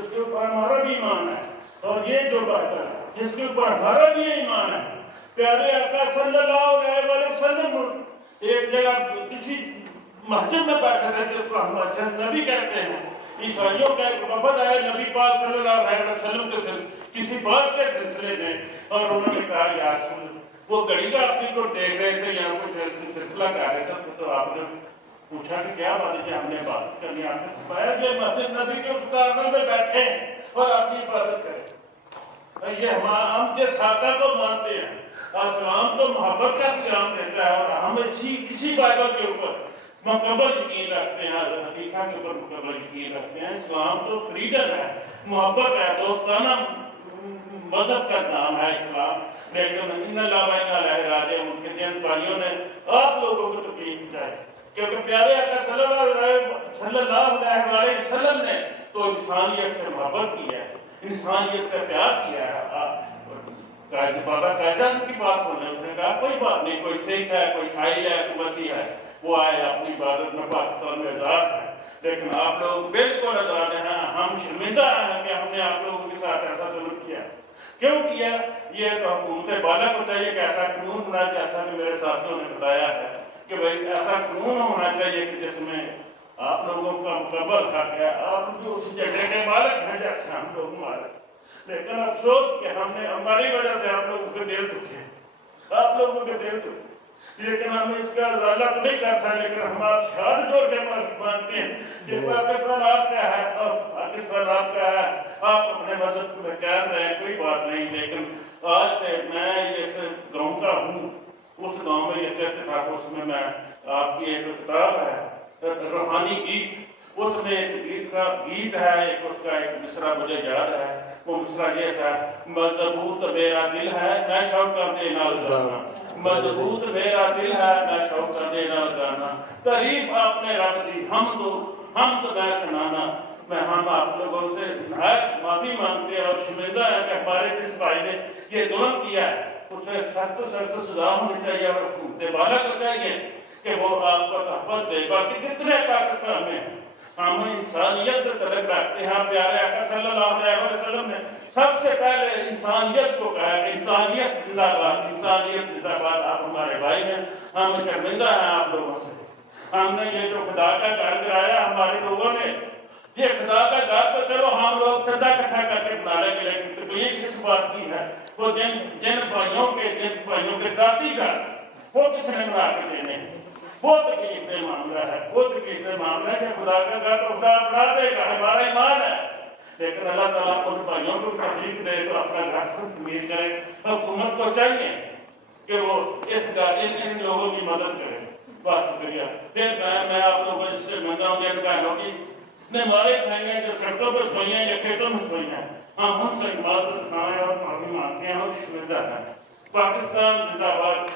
اس کے اوپر ہمارا بھی ایمان ہے، اور یہ جو بہتر ہے جس کے اوپر ہمارا بھی ایمان ہے۔ پیارے آقا صلی اللہ علیہ وسلم ایک جگہ کسی مسجد میں بیٹھے تھے جس کو ہم مسجد نبی کہتے ہیں، عیسائیوں کا ایک وفد آیا نبی پاک صلی اللہ علیہ وسلم کے کسی بات کے سلسلے میں، اور انہوں نے کہا یا رسول اللہ، وہ گھڑی کا اپنی کو دیکھ رہے تھے یا کچھ سلسلہ کر رہے تھے، تو آپ نے پوچھا کہ کیا بات ہے کہ ہم نے بات کرنی، آپ نے فرمایا کہ مسجد نبی کے اس کارنر میں بیٹھے اور اپنی عبادت کریں۔ یہ ہم جس آقا کو مانتے ہیں، اسلام تو محبت کا پیغام دیتا ہے، اور ہم اسی بائبل کے اوپر مکمل یقین رکھتے ہیں، حضرت عیسیٰ کے اوپر مکمل یقین رکھتے ہیں۔ اسلام تو فریڈم ہے، محبت ہے، دوستانہ مذہب کا نام ہے اسلام، لیکن ان اللہ و انا الیہ راجعون کے جن بھائیوں نے آپ لوگوں کو تکلیف پہنچائی، کیونکہ پیارے آقا صلی اللہ علیہ وسلم نے تو انسانیت سے محبت کی ہے، انسانیت سے پیار کیا ہے۔ بابا قیصر کی بات سن رہے، اس نے کہا کوئی بات نہیں، کوئی سکھ ہے، کوئی عیسائی ہے، کوئی مسیح ہے، وہ آئے اپنی عبادت میں پاکستان میں آزاد ہے، لیکن آپ لوگ بالکل آزاد ہیں۔ ہم شرمندہ ہیں کہ ہم نے آپ لوگوں کے ساتھ ایسا سلوک کیا۔ کیوں کیا؟ یہ تو حکومت بالا کو چاہیے کہ ایسا قانون ہونا، جیسا کہ میرے ساتھیوں نے بتایا ہے کہ بھائی ایسا قانون ہونا چاہیے کہ جس میں آپ لوگوں کا مکمل حق ہے، آپ جو اس جگہ کے مالک ہیں جیسے ہم لوگ مالک۔ لیکن افسوس کہ ہم نے ہماری وجہ سے آپ لوگوں کے دل دکھے، آپ لوگوں کے دل دکھے، لیکن ہم اس کا ازالہ تو نہیں کر سکتے، لیکن ہم آپ سے ہاتھ جوڑ کے مانتے ہیں کہ پاکستان آپ کا ہے، اور پاکستان آپ کا ہے، آپ اپنے مذہب میں قائم رہیں، کوئی بات نہیں۔ لیکن آج سے میں اس گاؤں کا ہوں، اس گاؤں میں یہ کہتے تھا، اس میں آپ کی ایک کتاب ہے روحانی گیت، اس میں ایک گیت ہے، ایک اس کا ایک مصرع مجھے یاد ہے، وہ مصرع یہ تھا، مضبوط میرا دل ہے میں شوق دے نال گانا، مضبوط میرا دل ہے میں شوق دے نال گانا، تعریف آپ نے رب دی حمد میں سنانا۔ میں ہم آپ لوگوں سے نہایت معافی مانگتے ہیں اور شرمندہ ہے کہ ہمارے جس بھائی نے یہ ظلم کیا ہے، اسے سخت سزا ہونی چاہیے، اور حکومت بالا کو چاہیے کہ وہ آپ کو تحفظ دے۔ باقی جتنے پاکستان میں ہیں، ہم انسانیت سے تعلق رکھتے ہیں۔ پیارے آقا صلی اللہ علیہ وسلم نے سب سے پہلے انسانیت کو کہا کہ انسانیت زندہ باد، انسانیت زندہ باد۔ آپ ہمارے بھائی ہیں، ہم شرمندہ ہیں آپ لوگوں سے۔ ہم نے یہ جو خدا کا گھر گرایا ہمارے لوگوں نے، یہ خدا کا گھر تو چلو ہم لوگ چندہ اکٹھا کر کے بنا لیں گے، لیکن تکلیف اس بات کی ہے وہ جن بھائیوں کے ذاتی گھر وہ کس نے بنا کے دینے ہیں، وہ تکلیف میں معاملہ ہے، وہ تکلیف میں معاملہ ہے کہ خدا کا گھر تو خدا بنا دے گا، ہمارا ایمان ہے، لیکن اللہ تعالیٰ ان بھائیوں کو تکلیف دے تو اپنا گھر خود تعمیر کرے۔ حکومت کو چاہیے کہ وہ ان لوگوں کی مدد کرے۔ بہت شکریہ۔ پھر میں آپ لوگوں سے مانگتا ہوں کہ بہنوں کی نے ہمارے کھائیں جو سڑکوں پہ سوئی ہیں یا کھیتوں میں سوئی ہیں، ہم ان سے عبادت کھائیں اور معافی مانگتے ہیں اور شرمندہ ہیں۔ پاکستان زندہ باد۔